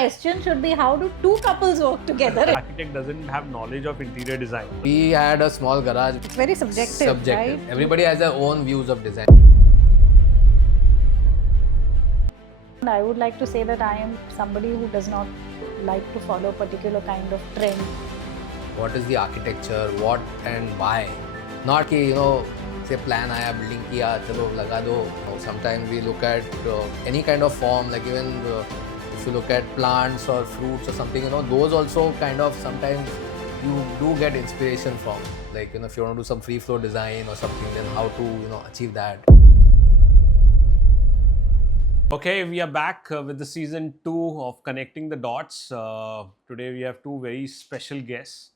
question should be, how do two couples work together? Architect doesn't have knowledge of interior design. We had a small garage. It's very subjective, right? Everybody has their own views of design. I would like to say that I am somebody who does not like to follow a particular kind of trend. What is the architecture, what and why? Not कि say plan आया building किया चलो लगा दो. Sometimes we look at any kind of form, like even if you look at plants or fruits or something, those also kind of sometimes you do get inspiration from. Like if you want to do some free flow design or something, then how to achieve that. Okay, we are back with the season 2 of Connecting the Dots. Today we have two very special guests.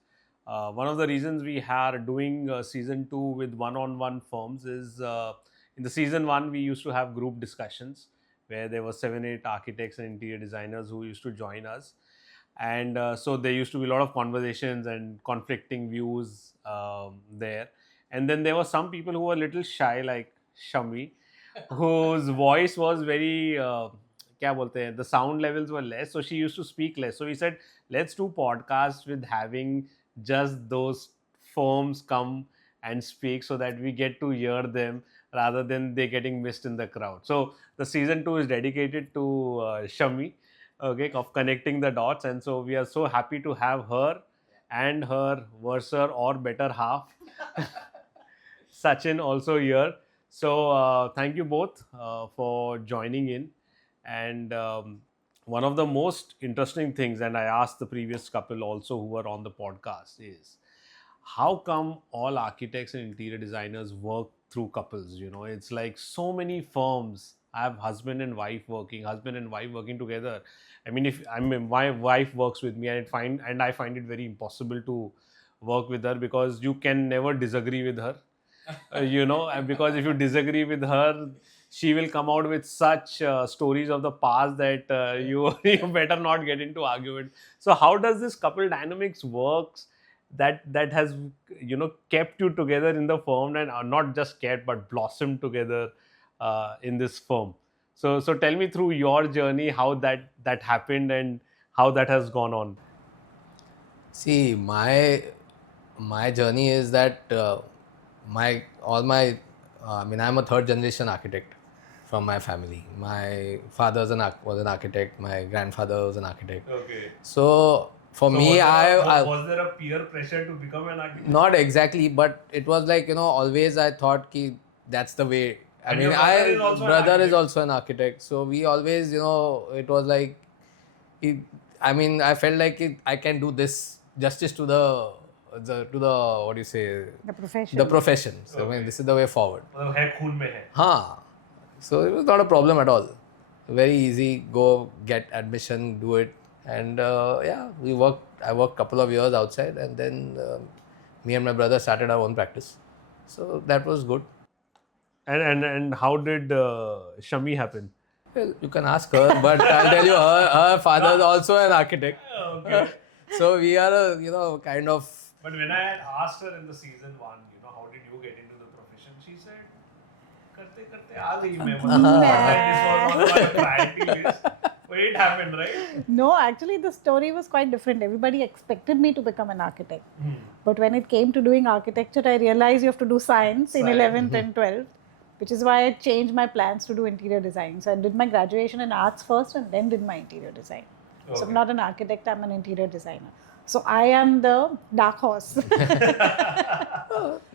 One of the reasons we are doing season 2 with one-on-one firms is in the season 1 we used to have group discussions where there were 7-8 architects and interior designers who used to join us. And so there used to be a lot of conversations and conflicting views there. And then there were some people who were a little shy, like Shami, whose voice was very, the sound levels were less, so she used to speak less. So we said, let's do podcasts with having just those firms come and speak so that we get to hear them rather than they getting missed in the crowd. So the season 2 is dedicated to Shami, okay, of Connecting the Dots. And so we are so happy to have her and her worser or better half, Sachin, also here. So thank you both for joining in. And one of the most interesting things, and I asked the previous couple also who were on the podcast, is how come all architects and interior designers work through couples? It's like so many firms have husband and wife working together. I mean, my wife works with me, and I find it very impossible to work with her because you can never disagree with her. Because if you disagree with her, she will come out with such stories of the past that you better not get into argument. So how does this couple dynamics works that has kept you together in the firm, and not just kept but blossomed together in this firm? So tell me through your journey how that happened and how that has gone on. See, my journey is that I'm a third generation architect from my family. My father was an architect. My grandfather was an architect. Okay. So for me, was there a peer pressure to become an architect? Not exactly, but it was like always I thought ki that's the way. And your brother is also an architect. So we always it was like I felt like I can do this justice to the what do you say, the profession. So Okay. I mean, this is the way forward. है खून में है. So it was not a problem at all. Very easy, go get admission, do it. And I worked couple of years outside, and then me and my brother started our own practice. So that was good. And how did Shami happen? Well, you can ask her, but I'll tell you, her father is also an architect. Okay. So we are kind of. But when I had asked her in the season 1, how did you get into the profession? She said, "Karte aa gayi main." This was on my priority list. But it happened, right? No, actually the story was quite different. Everybody expected me to become an architect. But when it came to doing architecture, I realized you have to do science in 11th and 12th, which is why I changed my plans to do interior design. So I did my graduation in arts first and then did my interior design. Okay. So I'm not an architect, I'm an interior designer. So I am the dark horse.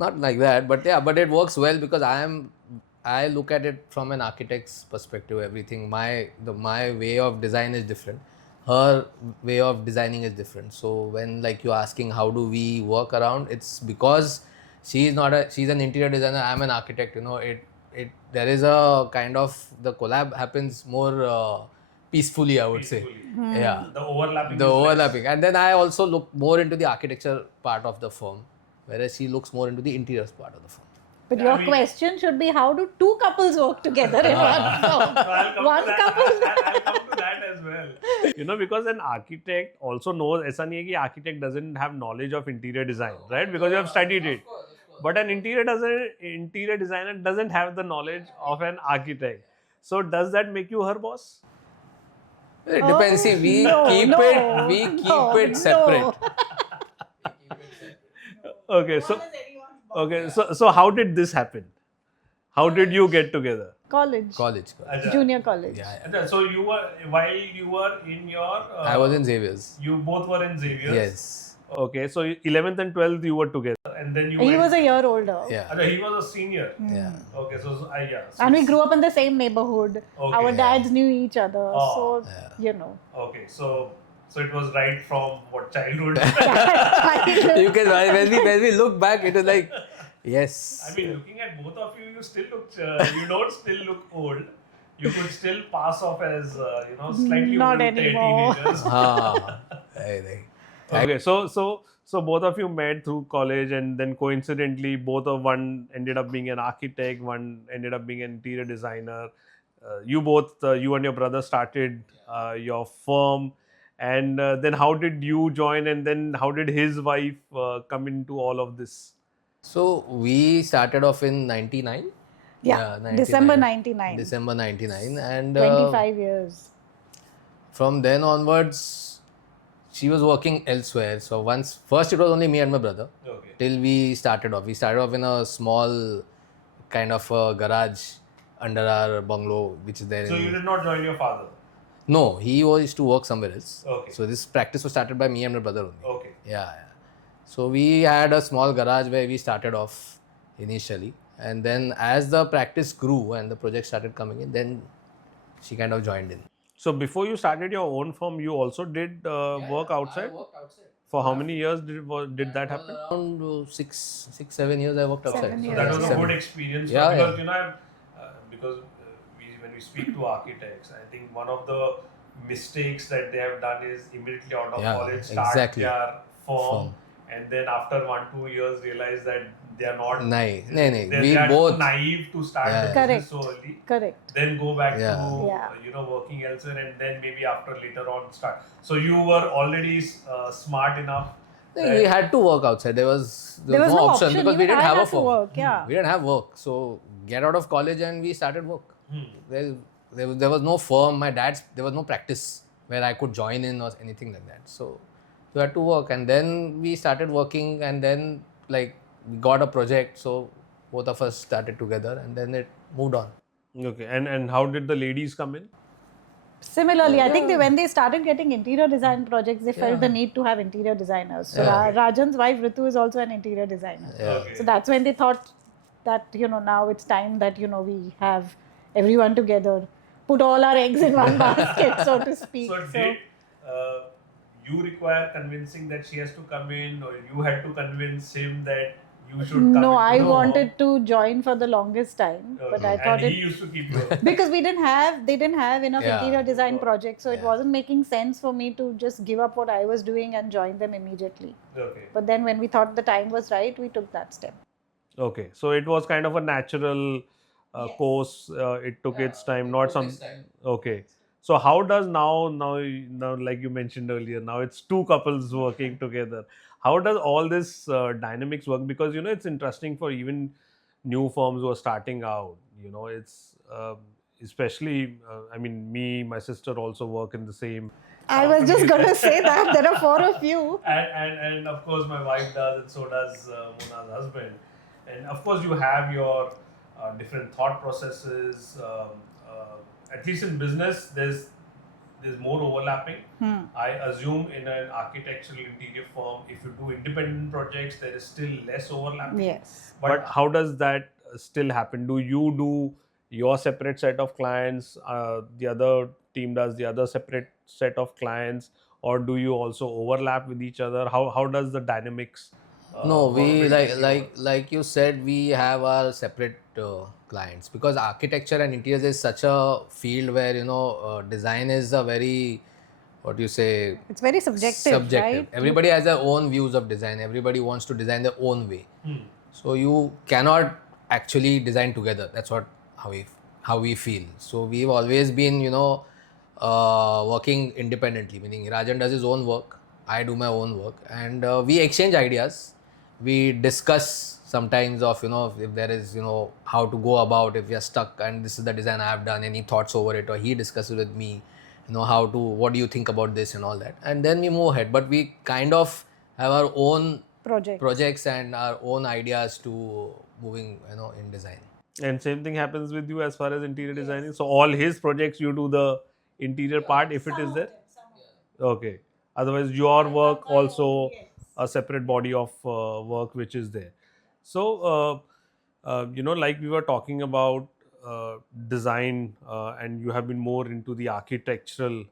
Not like that, but it works well because I look at it from an architect's perspective. Everything, my way of design is different. Her way of designing is different. So when you're asking how do we work around, it's because she's an interior designer, I'm an architect. There is a kind of, the collab happens more peacefully, I would say. Yeah. The overlapping. And then I also look more into the architecture part of the firm, whereas she looks more into the interiors part of the firm. But your question should be, how do two couples work together in one firm? I'll come to that as well. Because an architect also knows, aisa nahi hai ki architect doesn't have knowledge of interior design, right? Because you have studied it. But an interior designer doesn't have the knowledge of an architect. So does that make you her boss? It depends. See, we keep it separate. Okay, so how did this happen? How did you get together? College. College. Junior college. Yeah. So you were while you were in your I was in Xavier's. you both were in Xavier's. Yes. Okay, so 11th and 12th you were together, and then you. He was a year older. Yeah. He was a senior. Yeah. Okay, so yeah. And we grew up in the same neighborhood. Okay. Our dads knew each other. Oh. So, you know. Okay, so it was right from what childhood. You can when we look back, it is like, yes. I mean, looking at both of you, you still look. You don't still look old. You could still pass off as slightly Not old anymore. teenagers. Right. Okay, so both of you met through college, and then coincidentally, one ended up being an architect, one ended up being an interior designer. You and your brother started your firm, and then how did you join, and then how did his wife come into all of this? So we started off in 99. Yeah, 99. December 99. December 99. And 25 years. from then onwards, she was working elsewhere. So first it was only me and my brother. Okay. Till we started off. We started off in a small kind of a garage under our bungalow, which is there. So you did not join your father? No, he used to work somewhere else. Okay. So this practice was started by me and my brother only. Okay. Yeah. So we had a small garage where we started off initially. And then as the practice grew and the project started coming in, then she kind of joined in. So before you started your own firm, you also did work outside? I worked outside. For how many years did that happen? Around 7 years I worked outside. 7 So years. that was a good experience. Yeah, Because when we speak to architects, I think one of the mistakes that they have done is immediately out of college start their firm, and then after 1-2 years realize that they are not. We are both naive to start the business so early. Correct. Then go back Yeah. to working elsewhere, and then maybe after later on start. So you were already smart enough. we had to work outside. There was no option because we Even didn't I have had a to firm. work, yeah. We didn't have work. So get out of college and we started work. There was no firm. There was no practice where I could join in or anything like that. So we had to work, and then we started working, and then we got a project. So both of us started together, and then it moved on. Okay, and how did the ladies come in? Similarly, I think when they started getting interior design projects, they felt the need to have interior designers. So Rajan's wife Ritu is also an interior designer. Okay. So that's when they thought that now it's time that we have everyone together, put all our eggs in one basket, so to speak. So did you require convincing that she has to come in, or you had to convince him that you should come in? No, I wanted to join for the longest time, but I thought and he used to keep you. because they didn't have enough interior design projects, so it Yeah. wasn't making sense for me to just give up what I was doing and join them immediately. Okay. But then when we thought the time was right, we took that step. Okay, so it was kind of a natural course. It took its time, not some. Okay. So how does now, like you mentioned earlier, now it's two couples working together. How does all this dynamics work? Because it's interesting for even new firms who are starting out. It's especially. I mean, my sister also work in the same. I was just going to say that there are 4 of you. And of course my wife does, and so does Mona's husband. And of course you have your different thought processes. At least in business, there's more overlapping. I assume in an architectural interior firm, if you do independent projects, there is still less overlapping. Yes. But how does that still happen? Do you do your separate set of clients? The other team does the other separate set of clients, or do you also overlap with each other? How does the dynamics? No, we work like you said, we have our separate clients, because architecture and interiors is such a field where design is a very, It's very subjective, right? Everybody has their own views of design. Everybody wants to design their own way. So you cannot actually design together. That's how we feel. So we've always been working independently, meaning Rajan does his own work, I do my own work, and we exchange ideas. We discuss sometimes of if there is how to go about if we are stuck and this is the design I have done, any thoughts over it, or he discusses with me, what do you think about this and all that, and then we move ahead. But we kind of have our own projects and our own ideas to moving, in design. And same thing happens with you as far as interior designing. So all his projects, you do the interior part if it is there. Okay. Otherwise, your work also a separate body of work which is there. So, like we were talking about design, and you have been more into the architectural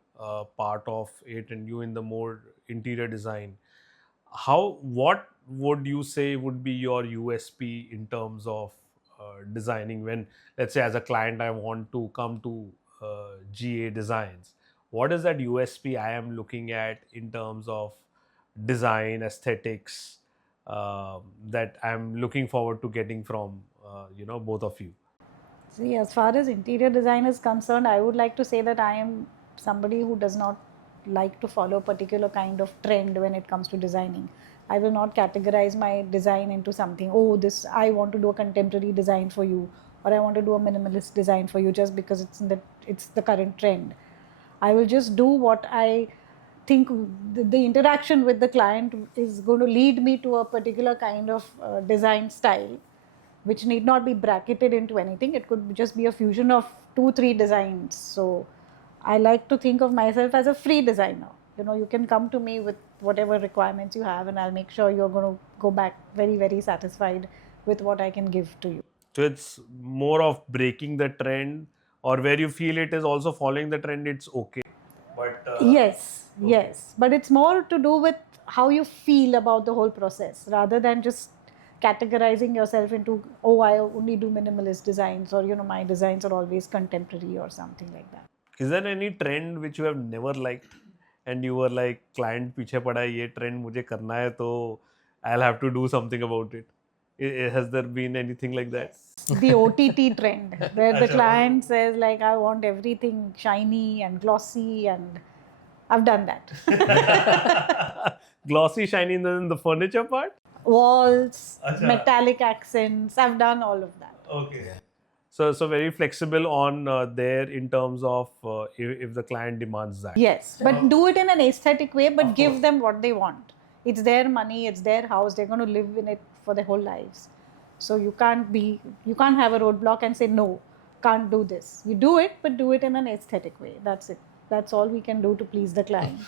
part of it, and you in the more interior design. What would you say would be your USP in terms of designing? When, let's say, as a client, I want to come to GA Designs, what is that USP I am looking at in terms of design aesthetics that I'm looking forward to getting from both of you? See, as far as interior design is concerned, I would like to say that I am somebody who does not like to follow a particular kind of trend when it comes to designing. I will not categorize my design into something, oh, this, I want to do a contemporary design for you, or I want to do a minimalist design for you just because it's the current trend. I will just do what I think the interaction with the client is going to lead me to a particular kind of design style, which need not be bracketed into anything. It could just be a fusion of 2-3 designs. So I like to think of myself as a free designer. You can come to me with whatever requirements you have, and I'll make sure you're going to go back very, very satisfied with what I can give to you. So it's more of breaking the trend, or where you feel it is also following the trend, it's okay. But Yes. But it's more to do with how you feel about the whole process rather than just categorizing yourself into, oh, I only do minimalist designs, or my designs are always contemporary or something like that. is there any trend which you have never liked and you were like, client पीछे पड़ा है ये trend मुझे करना है तो I'll have to do something about it? Has there been anything like that? The OTT trend where the client says like, I want everything shiny and glossy, and I've done that. Glossy, shiny in the furniture part? Walls, metallic accents, I've done all of that. Okay. So very flexible on there in terms of if the client demands that. Yes, but do it in an aesthetic way, but give them what they want. It's their money, it's their house, they're going to live in it for their whole lives. So you can't have a roadblock and say, no, can't do this. You do it, but do it in an aesthetic way. That's it. That's all we can do to please the client.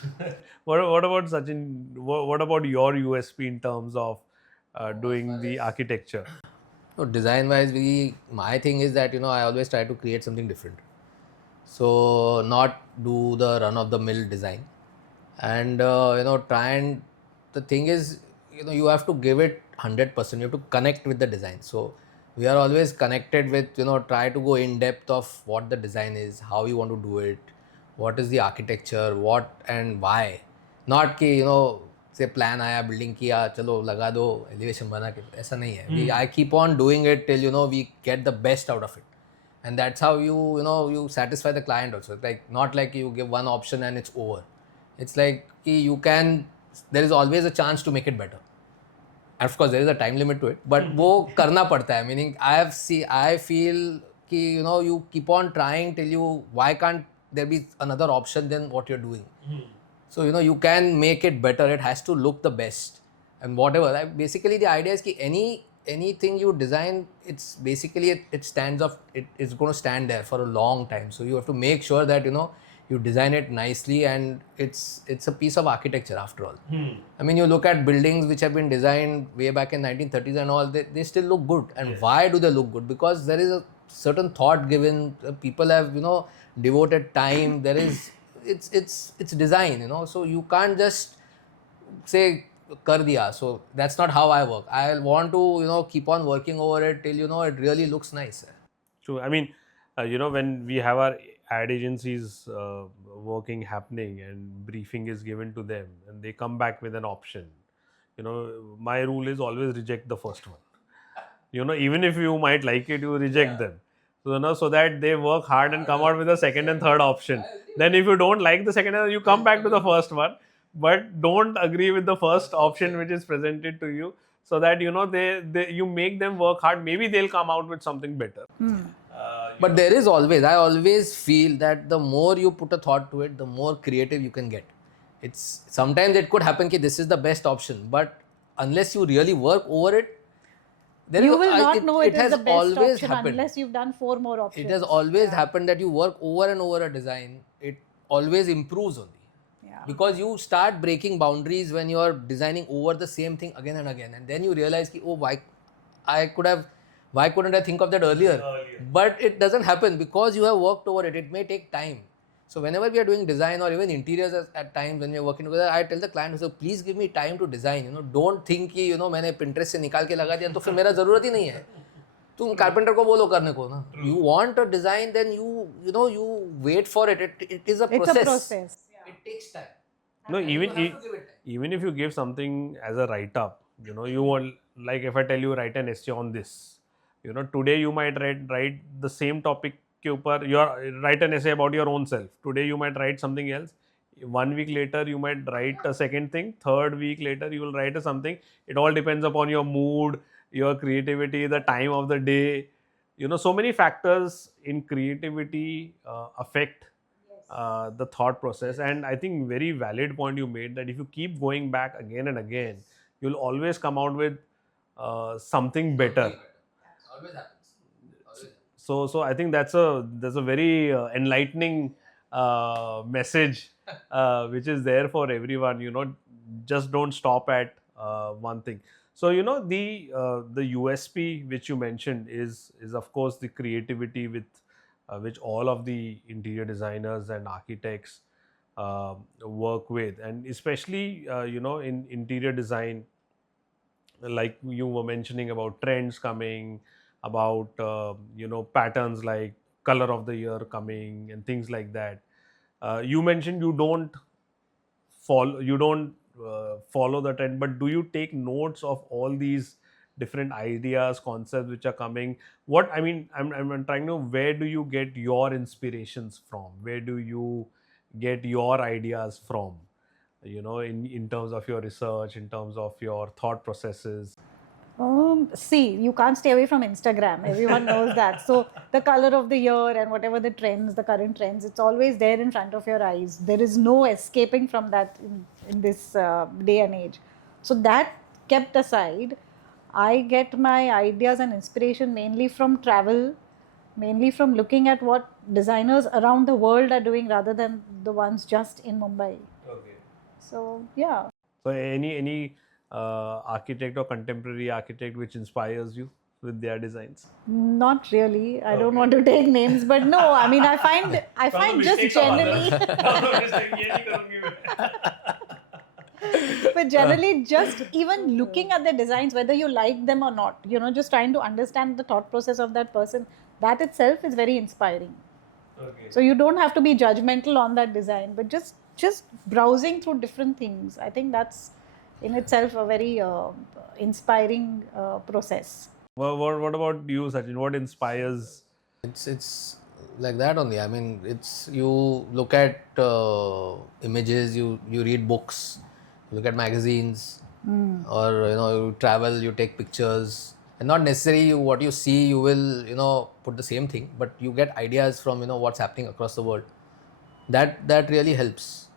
What about Sachin? What about your USP in terms of doing the architecture? So design wise, my thing is that I always try to create something different. So not do the run of the mill design, and try and the thing is you have to give it 100%. You have to connect with the design. So we are always connected with try to go in depth of what the design is, how you want to do it, what is the architecture, what and why. Not कि से plan आया building किया चलो लगा दो elevation बना के, ऐसा नहीं है. I keep on doing it till we get the best out of it, and that's how you satisfy the client also. It's like not like you give one option and it's over. It's like there is always a chance to make it better. Of course there is a time limit to it, but वो करना पड़ता है. Meaning I feel कि you keep on trying till why can't there be another option than what you're doing. So you can make it better. It has to look the best, and whatever. Basically the idea is that anything you design, it's basically it stands up. It's going to stand there for a long time. So you have to make sure that you design it nicely, and it's a piece of architecture after all. I mean, you look at buildings which have been designed way back in 1930s and all, they still look good. And why do they look good? Because there is a certain thought given. People have devoted time. There is it's design. So you can't just say kar diya. So that's not how I work. I want to keep on working over it till it really looks nice. True. I mean, when we have our ad agencies working happening and briefing is given to them and they come back with an option, my rule is always reject the first one. Even if you might like it, you reject them. So that they work hard and come out with a second and third option. Then if you don't like the second, you come back to the first one, but don't agree with the first option which is presented to you, so that you make them work hard. Maybe they'll come out with something better. But there is always, I always feel that the more you put a thought to it, the more creative you can get. It's sometimes it could happen that this is the best option, but unless you really work over it, You will not know it is has the best always option happened. unless you've done 4 more options. It has always happened that you work over and over a design, it always improves only. Yeah. Because you start breaking boundaries when you are designing over the same thing again and again, and then you realize ki, oh, why couldn't I think of that earlier? But it doesn't happen because you have worked over it. It may take time. So whenever we are doing design or even interiors at times when we are working together, I tell the client, so please give me time to design. Don't think कि मैंने Pinterest से निकाल के लगा दिया तो फिर मेरा ज़रूरत ही नहीं है. तुम कारपेंटर को बोलो करने को ना. You want a design, then you wait for it. It is a process. It's a process. It takes time. No, even if you give something as a write-up, you want, like if I tell you write an essay on this, today you might write the same topic के ऊपर, write an essay about your own self. Today you might write something else. 1 week later you might write a second thing. 3rd week later you will write something. It all depends upon your mood, your creativity, the time of the day. So many factors in creativity affect the thought process. And I think very valid point you made, that if you keep going back again and again, you'll always come out with something better. Always happens. So I think that's a very enlightening message which is there for everyone. Just don't stop at one thing. So the USP which you mentioned is of course the creativity with which all of the interior designers and architects work with, and especially in interior design, like you were mentioning about trends coming, about patterns like color of the year coming and things like that. You mentioned you don't follow the trend, but do you take notes of all these different ideas, concepts which are coming? What I mean, I'm trying to know, where do you get your inspirations from? Where do you get your ideas from? In terms of your research, in terms of your thought processes. See, you can't stay away from Instagram. Everyone knows that. So the color of the year and whatever the trends, the current trends, it's always there in front of your eyes. There is no escaping from that in this day and age. So that kept aside, I get my ideas and inspiration mainly from travel, mainly from looking at what designers around the world are doing rather than the ones just in Mumbai. Okay. So yeah. So any architect or contemporary architect which inspires you with their designs? Not really. I don't want to take names, but no. I mean, I find just generally, but generally, just even looking at the designs, whether you like them or not, just trying to understand the thought process of that person, that itself is very inspiring. Okay. So you don't have to be judgmental on that design, but just browsing through different things. I think that's in itself a very inspiring process. Well, what about you, Sachin? What inspires? It's like that only. I mean, it's you look at images, you read books, you look at magazines, or you travel, you take pictures, and not necessarily what you see you will put the same thing, but you get ideas from what's happening across the world. That really helps.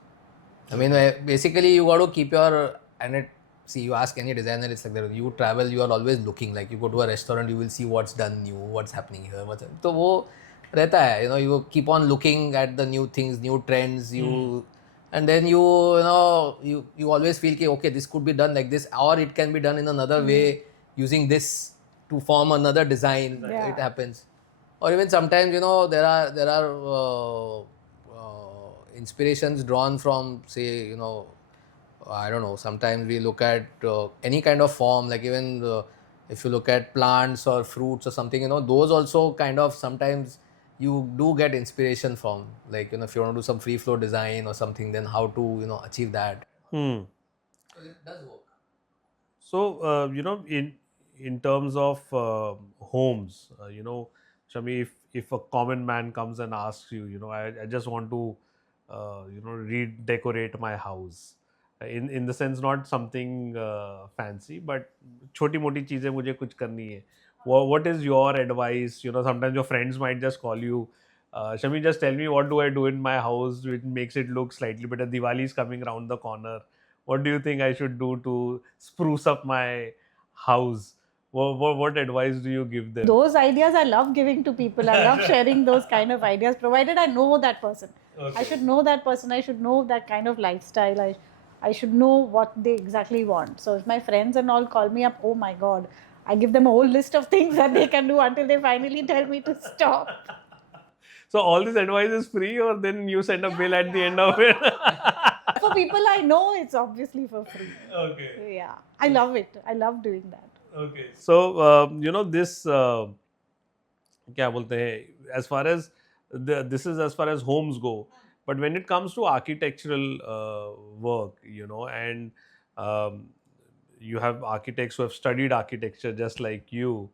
I mean, basically you got to keep your you ask any designer, it's like that. You travel, you are always looking. Like you go to a restaurant, you will see what's done new, what's happening here. So वो रहता है, you keep on looking at the new things, new trends. And then you always feel कि okay, this could be done like this, or it can be done in another way using this to form another design. Yeah. It happens. Or even sometimes there are inspirations drawn from, say, I don't know, sometimes we look at any kind of form, like even if you look at plants or fruits or something, those also kind of sometimes you do get inspiration from, like, if you want to do some free flow design or something, then how to, achieve that. So it does work. So, in terms of homes, Shami, if a common man comes and asks you, I just want to, redecorate my house. In the sense, not something fancy, but छोटी मोटी चीजें मुझे कुछ करनी है. What is your advice? Sometimes your friends might just call you, Shami, just tell me what do I do in my house which makes it look slightly better. Diwali is coming around the corner. What do you think I should do to spruce up my house? What advice do you give them? Those ideas I love giving to people. I love sharing those kind of ideas, provided I know that person. I should know that person. I should know that kind of lifestyle. I should know what they exactly want. So if my friends and all call me up, oh my God, I give them a whole list of things that they can do until they finally tell me to stop. So all this advice is free, or then you send a bill at the end of it? For people I know, it's obviously for free. Okay. Yeah, I love it. I love doing that. Okay. So this क्या बोलते हैं, as far as this is as far as homes go, but when it comes to architectural work, and um, you have architects who have studied architecture just like you,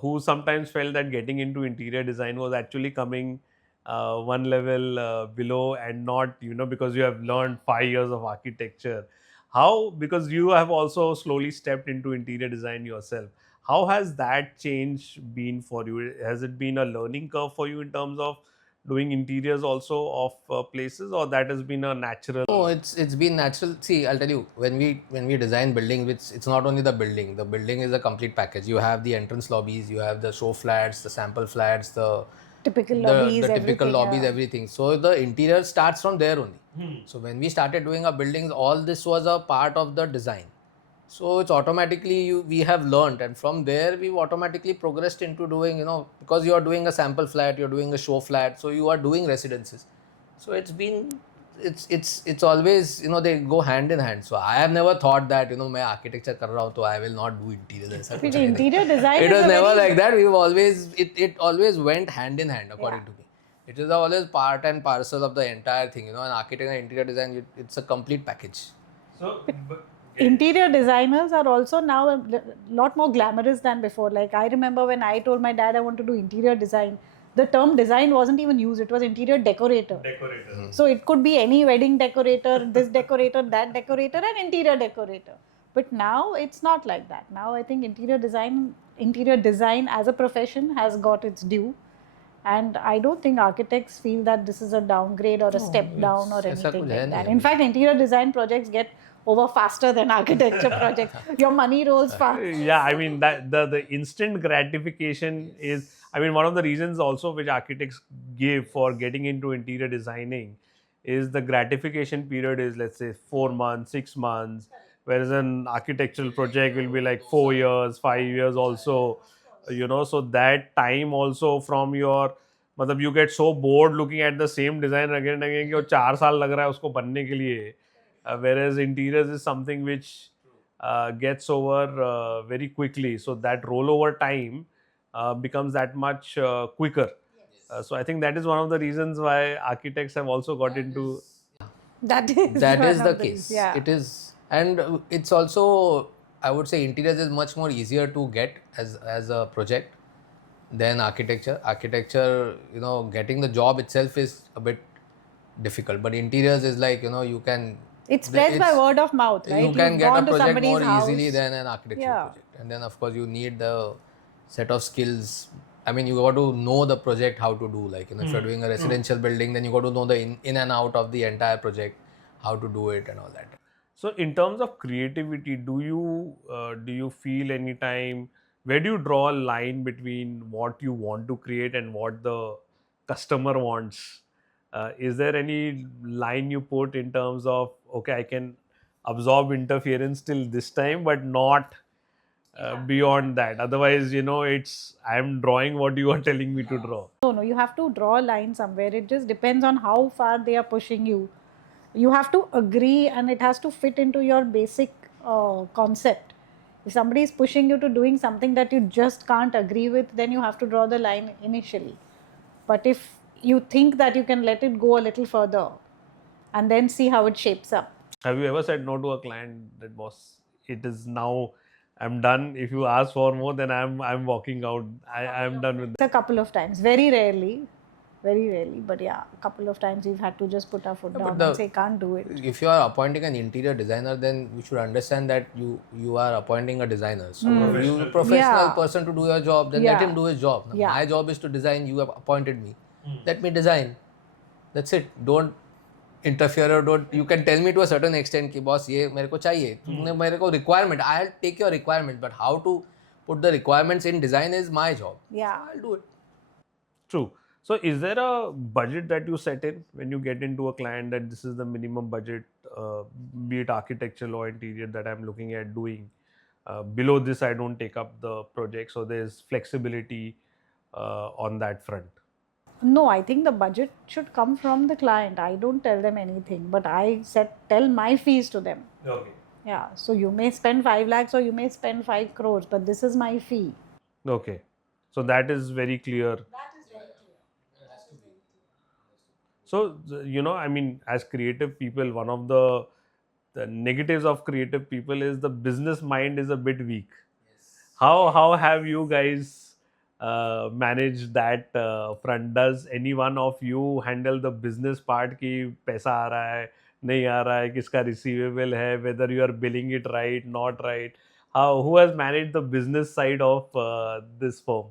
who sometimes felt that getting into interior design was actually coming one level below, and not, because you have learned 5 years of architecture. How, because you have also slowly stepped into interior design yourself, how has that change been for you? Has it been a learning curve for you in terms of doing interiors also of places, or that has been a natural? No, it's been natural. See, I'll tell you, when we design buildings, it's not only the building. The building is a complete package. You have the entrance lobbies, you have the show flats, the sample flats, the Typical lobbies, typical everything, lobbies, yeah. everything. So the interior starts from there only. So when we started doing our buildings, all this was a part of the design. So it's automatically we have learned, and from there we've automatically progressed into doing, because you are doing a sample flat, you're doing a show flat, so you are doing residences. So it's always, they go hand in hand. So I have never thought that, मैं architecture कर रहा हूँ तो I will not do interior. ऐसा कुछ नहीं. Interior design It is was a never very- like that. It always went hand in hand, according to me. It is always part and parcel of the entire thing. An architect and interior design, it's a complete package. So, Interior designers are also now a lot more glamorous than before. Like I remember when I told my dad I want to do interior design, the term design wasn't even used. It was interior decorator. So it could be any wedding decorator, this decorator, that decorator, and interior decorator. But now it's not like that. Now I think interior design as a profession has got its due. And I don't think architects feel that this is a downgrade or a step down or ऐसा anything कुछ है like that. नहीं. In fact, interior design projects get over faster than architecture projects. Your money rolls fast. Yeah, I mean that the instant gratification is, I mean, one of the reasons also which architects give for getting into interior designing is the gratification period is, let's say, 4 months, 6 months, whereas an architectural project will be like 4 years, 5 years also, so that time also from your, मतलब you get so bored looking at the same design again and again कि वो 4 साल लग रहा है उसको बनने के लिए, whereas interiors is something which gets over very quickly, so that rollover time becomes that much quicker. So I think that is one of the reasons why architects have also got into. That is The case. Yeah. It is, and it's also, I would say, interiors is much more easier to get as a project than architecture. Architecture, getting the job itself is a bit difficult, but interiors is like, you can. It spreads by word of mouth, right? You can You've get gone a to project somebody's more house. easily than an architectural project, and then of course you need the set of skills. I mean, you got to know the project how to do. Like, if you're doing a residential building, then you got to know the in and out of the entire project, how to do it and all that. So in terms of creativity, do you feel any time, where do you draw a line between what you want to create and what the customer wants? Is there any line you put in terms of, okay, I can absorb interference till this time, but not beyond that? Otherwise, it's, I'm drawing what you are telling me to draw. No, you have to draw a line somewhere. It just depends on how far they are pushing you. You have to agree, and it has to fit into your basic concept. If somebody is pushing you to doing something that you just can't agree with, then you have to draw the line initially. But if you think that you can let it go a little further and then see how it shapes up. Have you ever said no to a client that, boss, it is now, I'm done. If you ask for more, then I'm walking out. I'm done with that. A couple of times, very rarely. very rarely. But yeah, a couple of times we've had to just put our foot but down and say, can't do it. If you are appointing an interior designer, then you should understand that you are appointing a designer. So you a professional Yeah. person to do your job, then let him do his job. Now, Yeah. my job is to design. You have appointed me. Let me design. That's it. Don't interfere or don't. You can tell me to a certain extent कि boss ये मेरे को चाहिए. तुमने मेरे को requirement. I'll take your requirement, but how to put the requirements in design is my job. Yeah. So I'll do it. True. So, is there a budget that you set in when you get into a client that this is the minimum budget, be it architectural or interior, that I'm looking at doing? Below this, I don't take up the project. So, there's flexibility on that front. No, I think the budget should come from the client. I don't tell them anything, but I tell my fees to them. Okay. Yeah, so you may spend 5 lakhs or you may spend 5 crores, but this is my fee. Okay. So, that is very clear. So, I mean, as creative people, one of the negatives of creative people is the business mind is a bit weak. How have you guys managed that front? Does any one of you handle the business part कि पैसा आ रहा है, नहीं आ रहा है, किसका receivable है, whether you are billing it right, not right? Who has managed the business side of this firm?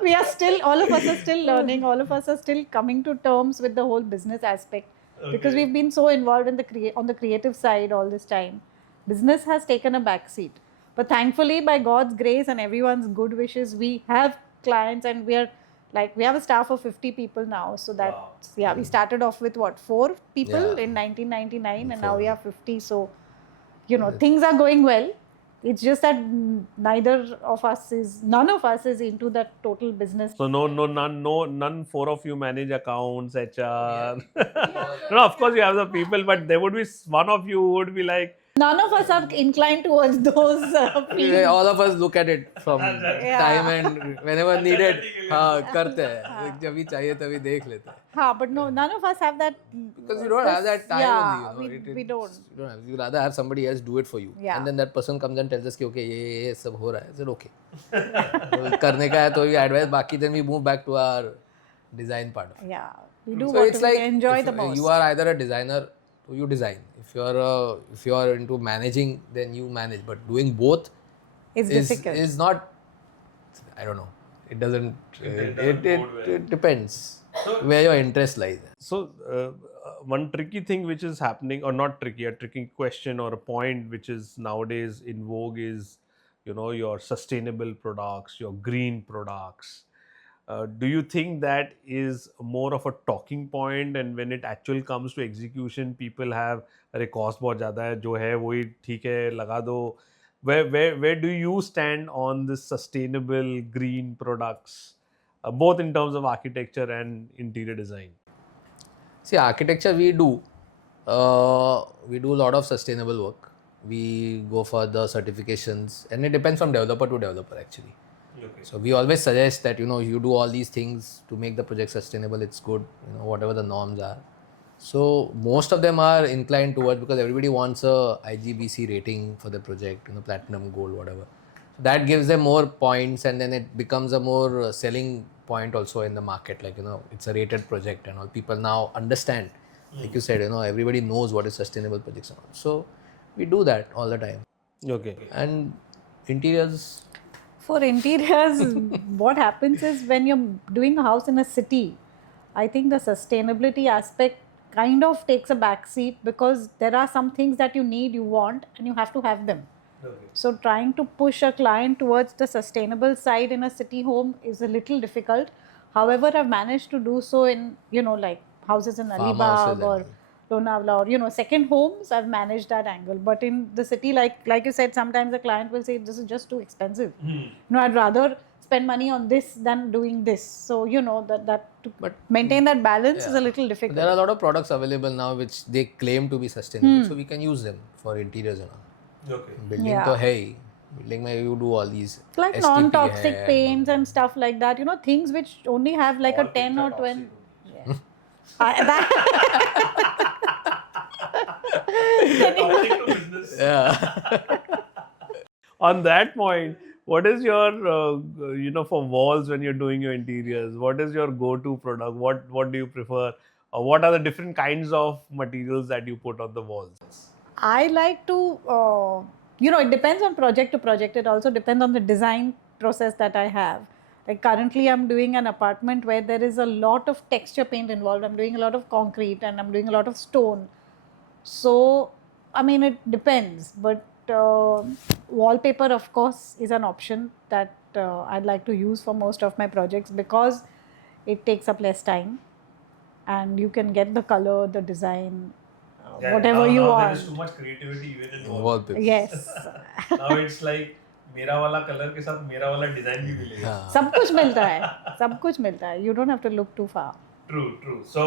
We are still, all of us are still learning, all of us are still coming to terms with the whole business aspect because we've been so involved in on the creative side all this time. Business has taken a back seat. But thankfully, by God's grace and everyone's good wishes, we have clients and we have a staff of 50 people now. So that's, we started off with 4 people in 1999 and now we have 50. So, things are going well. It's just that none of us is into that total business. So none 4 of you manage accounts, HR. No, of course you have the people, but there would be one of you who would be like. None of us are inclined towards those fields. All of us look at it from time and whenever needed, करते हैं. जब भी चाहिए तभी देख लेते हैं. But no, none of us have that. Because you don't have that time. Yeah, only, we don't. You don't have. You rather have somebody else do it for you. Yeah. And then that person comes and tells us कि okay ये सब हो रहा है. I said okay. तो करने का है तो ये advice. बाकी then we move back to our design part. Yeah, we do So what it's we like enjoy if the most. you are either a designer, so you design. If you are into managing, then you manage. But doing both it's difficult. Is not. I don't know. It doesn't. It depends where your interest lies. So one tricky thing which is happening, or not tricky, a tricky question or a point which is nowadays in vogue is, your sustainable products, your green products. Do you think that is more of a talking point, and when it actually comes to execution, people have अरे cost बहुत ज़्यादा है, जो है वही ठीक है लगा दो. Where do you stand on this sustainable green products, both in terms of architecture and interior design? See, architecture we do a lot of sustainable work. We go for the certifications, and it depends from developer to developer actually. Okay. So we always suggest that you do all these things to make the project sustainable. It's good, whatever the norms are. So most of them are inclined towards, because everybody wants a IGBC rating for the project, platinum, gold, whatever. That gives them more points, and then it becomes a more selling point also in the market. Like it's a rated project, and all people now understand. Like you said, everybody knows what is sustainable projects and all. So we do that all the time. Okay. And interiors. For interiors, what happens is when you're doing a house in a city, I think the sustainability aspect kind of takes a back seat because there are some things that you need, you want, and you have to have them. Okay. So trying to push a client towards the sustainable side in a city home is a little difficult. However, I've managed to do so in, like houses in Alibag or Lonavala or, second homes, I've managed that angle. But in the city, like you said, sometimes the client will say, this is just too expensive. I'd rather spend money on this than doing this. So, but maintain that balance is a little difficult. There are a lot of products available now which they claim to be sustainable. So we can use them for interiors and all. Okay. Building to hai. Building mein you do all these. Like STP non-toxic paints and stuff like that. Things which only have like all a 10 or 20. Yeah. On that point, what is your for walls when you're doing your interiors? What is your go-to product? What do you prefer? What are the different kinds of materials that you put on the walls? I like to, it depends on project to project. It also depends on the design process that I have. Like currently, I'm doing an apartment where there is a lot of texture paint involved. I'm doing a lot of concrete and I'm doing a lot of stone. So, I mean, it depends. But wallpaper, of course, is an option that I'd like to use for most of my projects because it takes up less time and you can get the color, the design, whatever you now want. there is too much creativity even in Wallpaper. Yes. Now it's like मेरा वाला colour के साथ मेरा वाला design भी मिलेगा. सब कुछ मिलता है, सब कुछ मिलता है. You don't have to look too far. True. So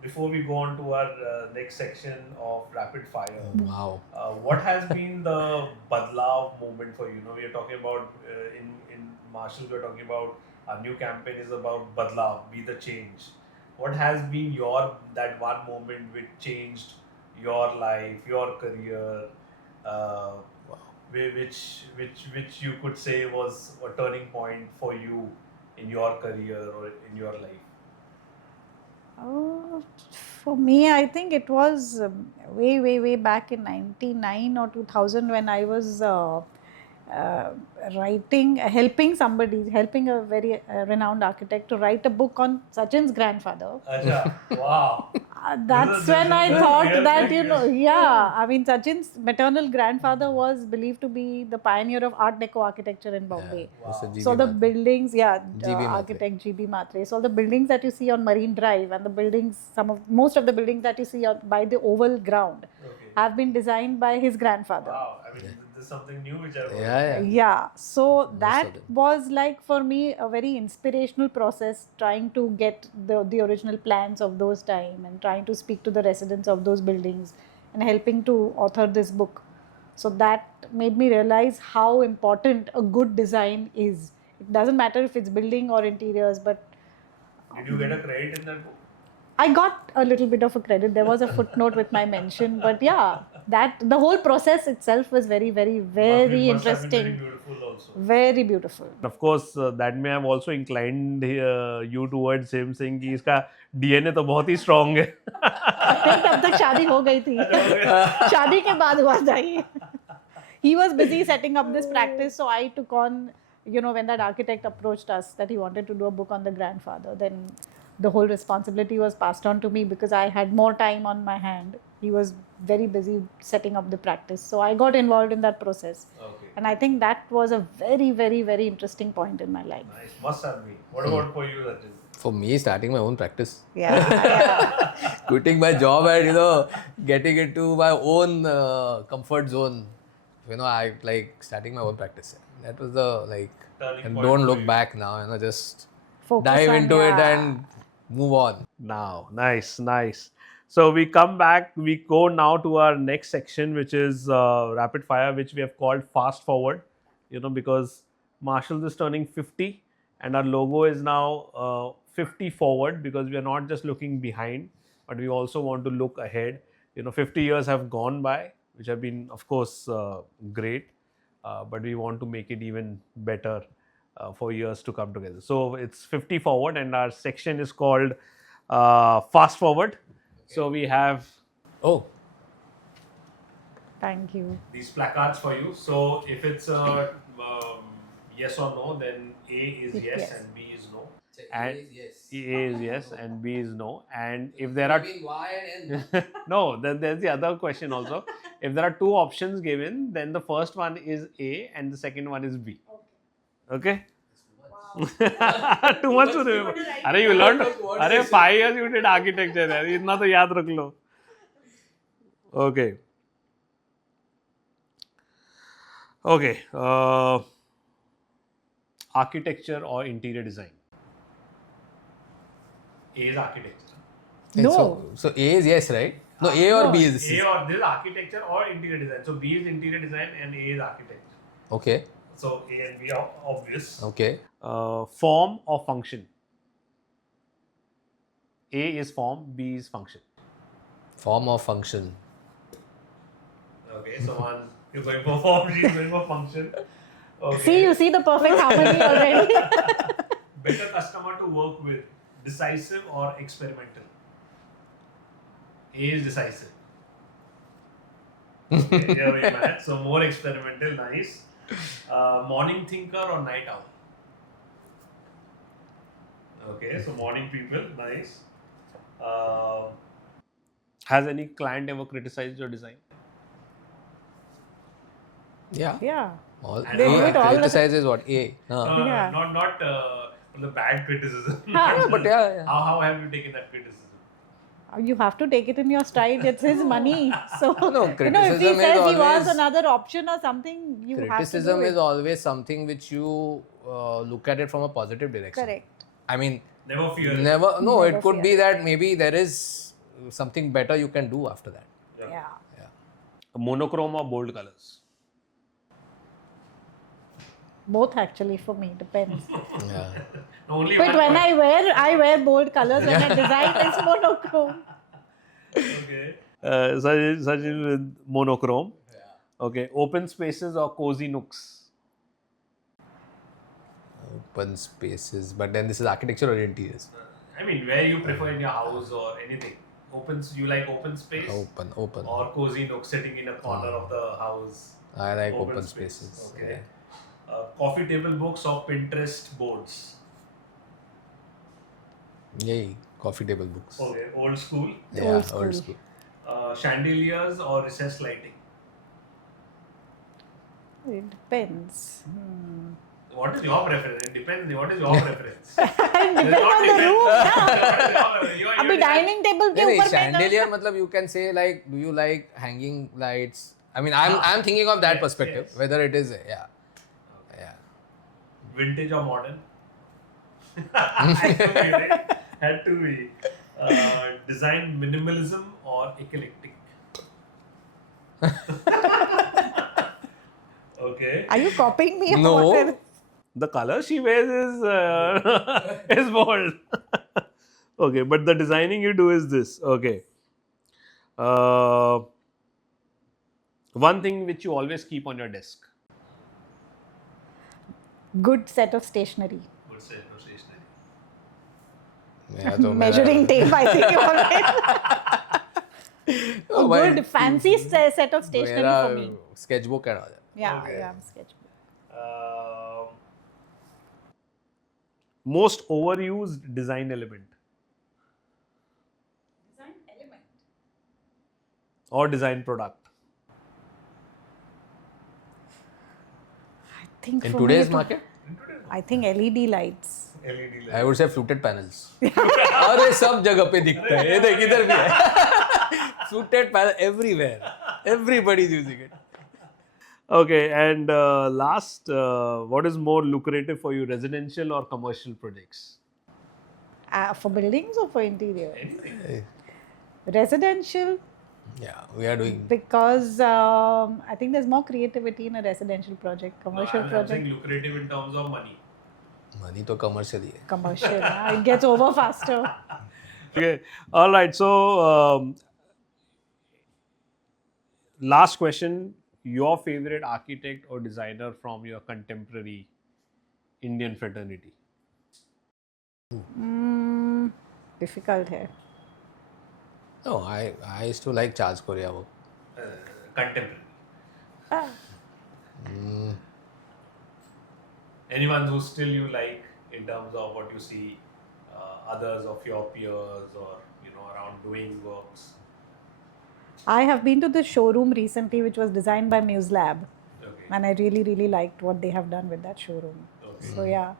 before we go on to our next section of rapid fire, Wow. what has been the badlav moment for you? We are talking about in Marshalls. We are talking about our new campaign is about badlav, be the change. What has been that one moment which changed your life, your career? Which you could say was a turning point for you in your career or in your life? For me, I think it was way back in 99 or 2000 when I was helping a very renowned architect to write a book on Sachin's grandfather. Acha, wow. That's when I thought that, I mean, Sachin's maternal grandfather was believed to be the pioneer of Art Deco architecture in Bombay. Mr. GB So the Matre. buildings, GB architect GB Matre. So the buildings that you see on Marine Drive and the buildings, most of the buildings that you see by the oval ground have been designed by his grandfather. Wow, I mean, this is something new which I Yeah. Yeah, so that of them. was like for me a very inspirational process, trying to get the original plans of those time and trying to speak to the residents of those buildings and helping to author this book. So that made me realize how important a good design is. It doesn't matter if it's building or interiors, but Did you get a credit in that book? I got a little bit of a credit. There was a footnote with my mention, but yeah, that the whole process itself was very Must have been interesting. very beautiful also. Very beautiful. Of course, that may have also inclined you towards him, saying कि इसका DNA तो बहुत ही strong है. नहीं, तब तक शादी हो गई थी. शादी के बाद हुआ था ये. He was busy setting up this practice, so I took on, when that architect approached us that he wanted to do a book on the grandfather, then the whole responsibility was passed on to me because I had more time on my hand. He was very busy setting up the practice, so I got involved in that process. Okay. And I think that was a very interesting point in my life. Nice, must have been. What about for you, Sachin? For me, starting my own practice. Yeah. Quitting my job and, getting into my own comfort zone. I like starting my own practice. That was the Turning and point don't for look you. back now, just Focus dive on, into it yeah. and move on. Now, nice. So we come back, we go now to our next section, which is rapid fire, which we have called fast forward, because Marshalls is turning 50 and our logo is now 50 forward, because we are not just looking behind, but we also want to look ahead. 50 years have gone by, which have been, of course, great, but we want to make it even better for years to come together. So it's 50 forward and our section is called fast forward. So we have Thank you. these placards for you. So if it's a yes or no, then A is yes and B is no. And A is yes and B is no. And if there are Y and N. no, then there's the other question also. If there are two options given, then the first one is A and the second one is B. Okay? Too much to remember. Arey, you learned. Arey, 5 years you did architecture. इतना तो याद रख लो. Okay. Architecture or interior design? A is architecture. No. So A is yes, right? No, A or B is. A or this is architecture or interior design. So B is interior design and A is architecture. Okay. So A and B are obvious. Okay. Form or function? A is form, B is function. Form or function. Okay, so one You're going for form, she's going for function. Okay. See, you see the perfect harmony already. Better customer to work with, decisive or experimental? A is decisive. Okay, yeah, very bad. So more experimental, nice. Morning thinker or night owl? Okay, so morning people, nice. Has any client ever criticized your design? Yeah. Yeah. All, They do it all the criticize is what? A. Yeah. Not the bad criticism. Yeah, but yeah. How have you taken that criticism? You have to take it in your stride. It's his money. So, No, if he criticism is says he wants always- another option or something, you have to Criticism do it. is always something which you look at it from a positive direction. Correct. I mean, Never fear it. never. No, Never it could fear. be that maybe there is something better you can do after that. Yeah. Yeah. Monochrome or bold colors? Both actually for me, depends. Yeah. Only But one when point. I wear bold colors. When I design, it's monochrome. Okay. Sachin with monochrome. Yeah. Okay. Open spaces or cozy nooks? Open spaces, but then this is architecture or interiors? I mean, where you prefer in your house or anything? You like open space? Open. Or cozy nook sitting in a corner of the house? I like Open open space. spaces. Okay. Coffee table books or Pinterest boards? Yay, coffee table books. Okay. Old school. Yeah, Old old school. school. Chandeliers or recessed lighting? It depends. What is your preference? It depends. What is your preference? Depends on the room. अभी dining table के नहीं, ऊपर chandelier मतलब you can say like, do you like hanging lights? I mean, I'm thinking of that Yes, perspective. yes. Whether it is yeah. Vintage or modern? Had to be. Design minimalism or eclectic? Okay. Are you copying me? or No. what is- The color she wears is bold. Okay, but the designing you do is this. Okay. One thing which you always keep on your desk. Good set of stationery. Good set of stationery. Yeah, तो Measuring tape, I think you always. Oh, A my- good fancy set of stationery मेरा for me. sketchbook and all that. Yeah, Okay. yeah, sketchbook. Most overused design element Design element. or design product. I think In for today's me, market, I think LED lights. LED I would say fluted panels. अरे सब जगह पे दिखता है. ये देख इधर भी है. Fluted panel everywhere. Everybody's using it. Okay, and last, what is more lucrative for you, residential or commercial projects? For buildings or for interior? Anything. Residential, Yeah, we are doing. because I think there's more creativity in a residential project. Commercial I'm project, saying lucrative in terms of money. Money तो commercial ही है. commercial. It gets over faster. Okay, all right. So, last question: your favorite architect or designer from your contemporary Indian fraternity? Difficult here. No, I used to like Charles Korea work. Contemporary. Anyone who still you like in terms of what you see others of your peers or around doing works. I have been to this showroom recently, which was designed by Muse Lab, Okay. and I really liked what they have done with that showroom. Okay. So yeah,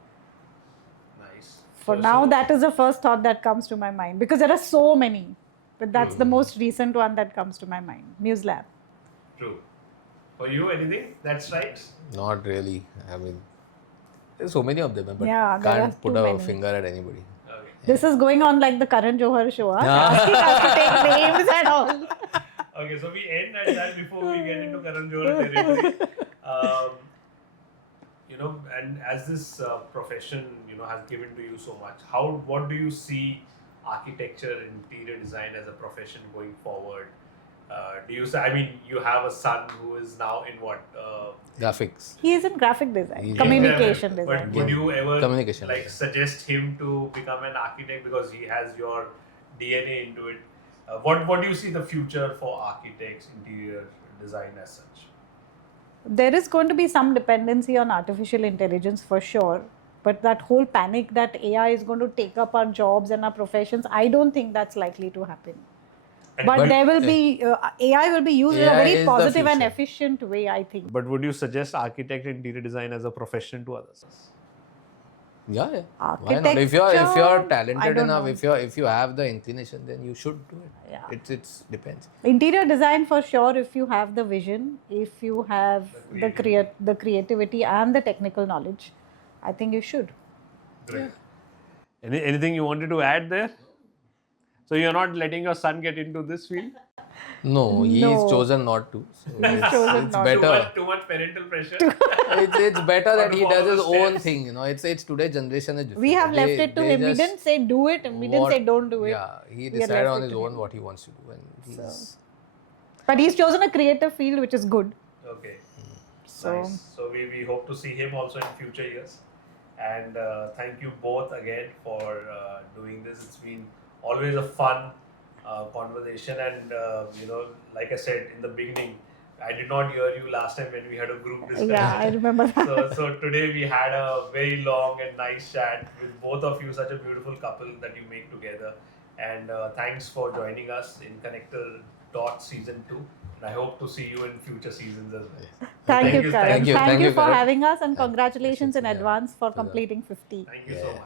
Nice. for now that is the first thought that comes to my mind, because there are so many, but that's the most recent one that comes to my mind. Muse Lab. True. For you, anything that strikes? Not really. I mean, there's so many of them, but Yeah, there can't are put too a many. finger at anybody. Okay. This is going on like the Karan Johar show. Huh? Asking us to take names and all. Okay, so we end at that before we get into Karan Johar territory. And as this profession, has given to you so much, what do you see architecture, interior design as a profession going forward? Do you say? I mean, you have a son who is now in what? Graphics. He is in graphic design, He's- communication But design. would you ever Communication like design. suggest him to become an architect because he has your DNA into it? What do you see the future for architects, interior design as such? There is going to be some dependency on artificial intelligence for sure, but that whole panic that AI is going to take up our jobs and our professions, I don't think that's likely to happen. But there will be AI will be used in a AI very is the positive and future. efficient way, I think. But would you suggest architect and interior design as a profession to others? Yeah, yeah. Why not? If you're Architecture, I talented don't enough, know. if you have the inclination, then you should do it. Yeah. It's depends. Interior design for sure, if you have the vision, if you have the creativity and the technical knowledge, I think you should. Great. Anything you wanted to add there? So you're not letting your son get into this field? No, he's No. chosen not to. So it's, chosen it's not to. better. Too much parental pressure. It's better that to he does follow his the own steps. thing. You know, it's today's generation is different. We have left it to They him. We just didn't say do it and we didn't say don't do it. Yeah, he We had decided left on it his to own him. what he wants to do, and he's But he's chosen a creative field, which is good. Okay. So Nice. So we hope to see him also in future years. And thank you both again for doing this. It's been always a fun conversation. And like I said in the beginning, I did not hear you last time when we had a group discussion. yeah, I remember that. So today we had a very long and nice chat with both of you, such a beautiful couple that you make together. And thanks for joining us in Connector Dot Season 2. And I hope to see you in future seasons as well. Thank you, Karan. Thank you Thank you for Karan. having us and congratulations in Yeah. advance for Yeah. completing 50. Thank you so much.